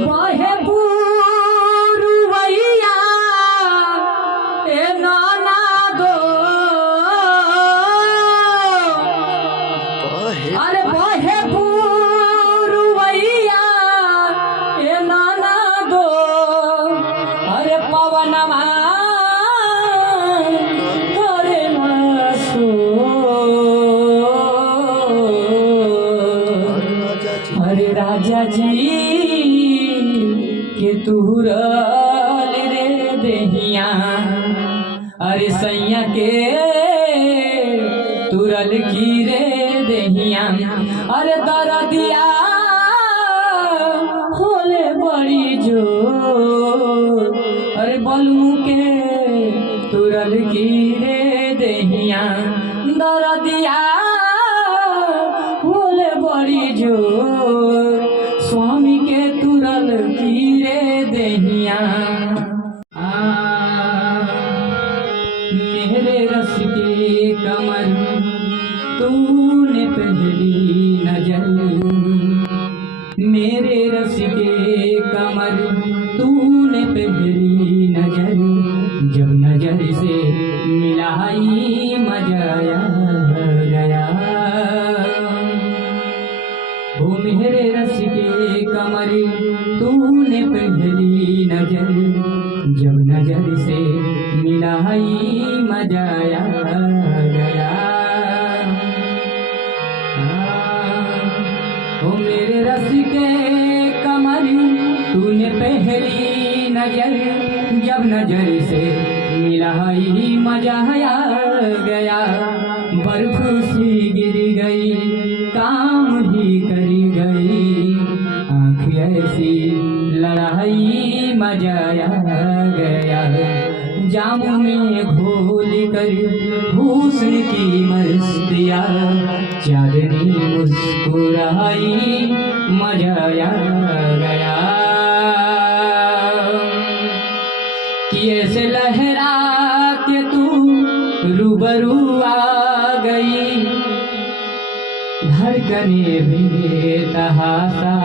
बहे पुरवैया ए नाना दो, अरे बहे पुरवैया ए नाना दो, अरे पवनमा करे नसो, अरे राजा जी के तुरल रे देहिया, अरे सैया के तुरल की रे देहिया, अरे दरदिया होले बड़ी जोर, अरे बलू के तुरल की रे देहिया, दरदिया होले बड़ी जोर, स्वामी के तुरल की रे देहिया। मेरे रस के कमर तूने पहली नजर, मेरे रस के कमर तूने पहली नजर, जब नजर से मिलाई मजा गया, ओ मेरे रस के कमर तूने पहली नजर, जब नजर से मिलाई मजा गया, ओ मेरे रस के कमर तूने पहली नजर, जब नजर से मिलाई मजा गया, बर्फ सी गिर गई काम ही कर गई, आँख ऐसी लड़ाई मजा गया, जाम में घोल कर हुस्न की मस्तिया, चांदनी मुस्कुराई मजा गया, कि ऐसे लहरा के तू रूबरू आ गई, धड़कने भी तहासा